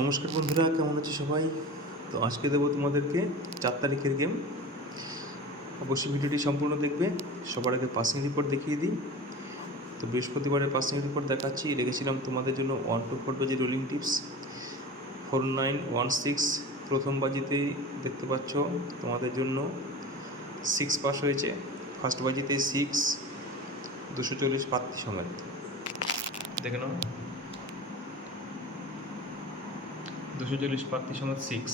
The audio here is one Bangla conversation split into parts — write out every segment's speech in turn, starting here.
নমস্কার বন্ধুরা, কেমন আছো সবাই? তো আজকে দেবো তোমাদেরকে 4 তারিখের গেম। অবশ্যই ভিডিওটি সম্পূর্ণ দেখবে। সবার আগে পাসিং রিপোর্ট দেখিয়ে দিই। তো বৃহস্পতিবারের পাসিং রিপোর্ট দেখাচ্ছি। রেখেছিলাম তোমাদের জন্য 1 to 4 বাজি রোলিং টিপস 4916। প্রথম বাজিতেই দেখতে পাচ্ছ তোমাদের জন্য 6 পাস হয়েছে। ফার্স্ট বাজিতে 6 240 প্রার্থী সমেত দেখে নাও। 240 প্রার্থী সমেত 6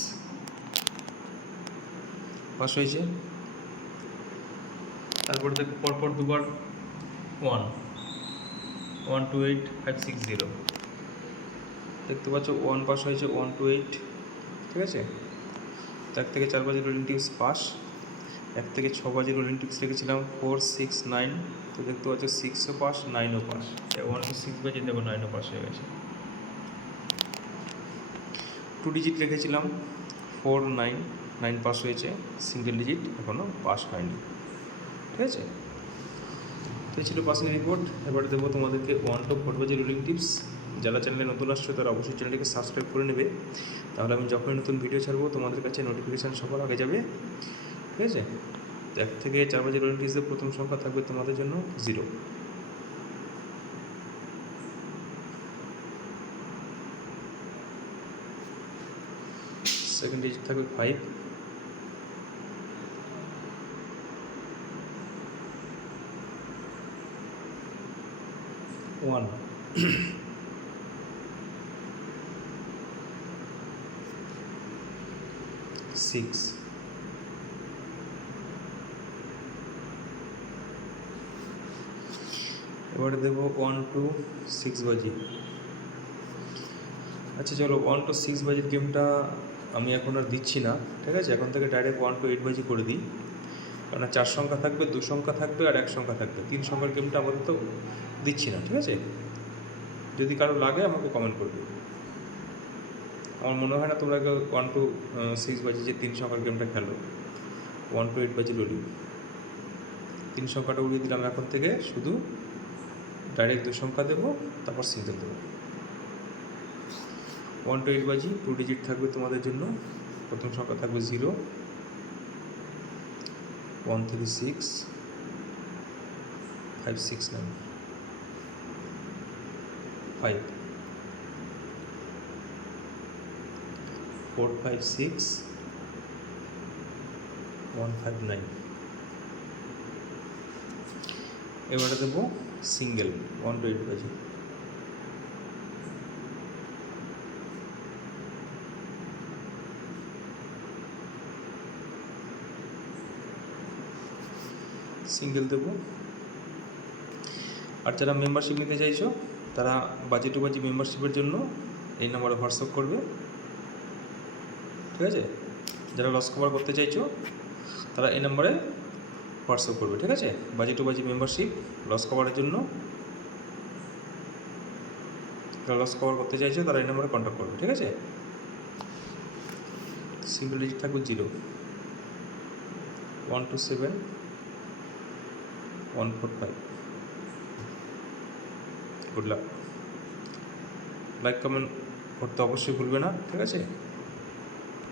পাস হয়েছে। তারপর দেখো পরপর দুবার 128,560 দেখতে পাচ্ছ 1 পাস হয়েছে 128। ঠিক আছে, 1 থেকে 4 বাজি রোলিং টিপস পাস। 1 থেকে 6 বাজি রোলিং টিপস রেখেছিলাম 469। তো দেখতে পাচ্ছ 6ও পাস 9ও পাস। 1 to 6 বাজি দেখো 9ও পাস হয়ে গেছে। 2 ডিজিট রেখেছিলাম 499 পাস হয়েছে। সিঙ্গেল ডিজিট এখনও পাস হয়নি। ঠিক আছে, তো ছিল পাসিং রিপোর্ট। এবার দেবো তোমাদেরকে 1 to 4 বাজি রোলিং টিপস। যারা চ্যানেলে নতুন আসছে তারা অবশ্যই চ্যানেলটিকে সাবস্ক্রাইব করে নেবে, তাহলে আমি যখনই নতুন ভিডিও ছাড়বো তোমাদের কাছে নোটিফিকেশান সবার আগে যাবে। ঠিক আছে, 1 থেকে 4 বাজি রোলিং টিপসের প্রথম সংখ্যা থাকবে তোমাদের জন্য 0, সেকেন্ড ডিজিট থাকবে 5, 1, 6, এবারে দেবো 1 to 6 বাজি। আচ্ছা চলো 1 to 6 বাজির গেমটা আমি এখন আর দিচ্ছি না। ঠিক আছে, এখন থেকে ডাইরেক্ট 1 to 8 বাজি করে দিই, কারণ 4 সংখ্যা থাকবে, 2 সংখ্যা থাকবে আর 1 সংখ্যা থাকবে। 3 সংখ্যার গেমটা আপাতত দিচ্ছি না। ঠিক আছে, যদি কারো লাগে আমাকে কমেন্ট করবে। আমার মনে হয় না তোমরা 1 to 6 বাজি যে 3 সংখ্যার গেমটা খেলো। 1 to 8 বাজি রোলিং 3 সংখ্যাটা উড়িয়ে দিলাম। এখন থেকে শুধু ডাইরেক্ট 2 সংখ্যা দেবো, তারপর সিঙ্গেল দেবো। 1 to 8 বাজি 2 ডিজিট থাকবে তোমাদের জন্য। প্রথম সংখ্যা থাকবে 0, 136, 569, 5, 456, 159। এবারে দেবো সিঙ্গেল 1 to 8 বাজি। সিঙ্গেল দেবো। আর যারা মেম্বারশিপ নিতে চাইছো তারা বাজি টু বাজি মেম্বারশিপের জন্য এই নাম্বারে হোয়াটসঅ্যাপ করবে। ঠিক আছে, যারা লস কভার করতে চাইছো তারা এই নাম্বারে হোয়াটসঅ্যাপ করবে। ঠিক আছে, বাজি টু বাজি মেম্বারশিপ লস কভারের জন্য যারা লস কভার করতে চাইছো তারা এই নাম্বারে কন্ট্যাক্ট করবে। ঠিক আছে, সিঙ্গেল ডিজিট থাকবে 0, 127, 145। Good luck. লাইক কমেন্ট করতে অবশ্যই ভুলবে না। ঠিক আছে।